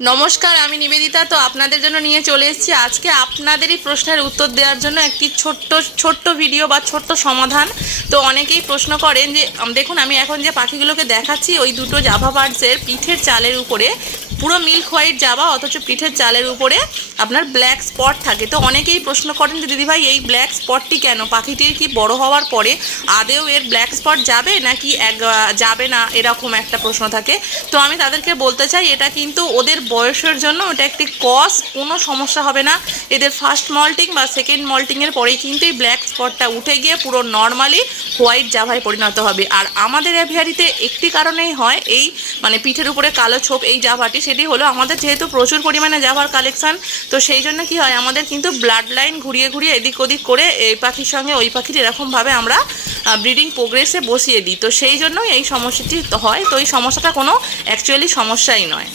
নমস্কার, আমি নিবেদিতা। তো আপনাদের জন্য নিয়ে চলে এসেছি। আজকে আপনাদেরই প্রশ্নের উত্তর দেওয়ার জন্য একটি ছোট্ট ছোট্ট ভিডিও বা ছোট্ট সমাধান। তো অনেকেই প্রশ্ন করেন যে দেখুন, আমি এখন যে পাখিগুলোকে দেখাচ্ছি, ওই দুটো জাভা বার্ডসের পিঠের চালের উপরে পুরো মিল্ক হোয়াইট জাভা অথচ পিঠের চালের উপরে আপনার ব্ল্যাক স্পট থাকে। তো অনেকেই প্রশ্ন করেন যে, দিদিভাই, এই ব্ল্যাক স্পটটি কেন? পাখিটির কি বড় হওয়ার পরে আদেও এর ব্ল্যাক স্পট যাবে, নাকি এক যাবে না? এরকম একটা প্রশ্ন থাকে। তো আমি তাদেরকে বলতে চাই, এটা কিন্তু ওদের বয়সের জন্য ওটা একটি কস কোনো সমস্যা হবে না। এদের ফার্স্ট মল্টিং বা সেকেন্ড মল্টিংয়ের পরেই কিন্তু এই ব্ল্যাক স্পটটা উঠে গিয়ে পুরো নর্মালি হোয়াইট জাভায় পরিণত হবে। আর আমাদের অ্যাভিয়ারিতে একটি কারণেই হয়, এই মানে পিঠের উপরে কালো ছোপ, এই জাভাটি সেটি হলো। আমাদের যেহেতু প্রচুর পরিমাণে যাওয়ার কালেকশান তো সেই জন্য কি হয়, আমাদের কিন্তু ব্লাড লাইন ঘুরিয়ে ঘুরিয়ে এদিক ওদিক করে এই পাখির সঙ্গে ওই পাখির এরকমভাবে আমরা ব্রিডিং প্রোগ্রেসে বসিয়ে দিই। তো সেই জন্যই এই সমস্যাটি হয়। তো এই সমস্যাটা কোনো অ্যাকচুয়ালি সমস্যাই নয়।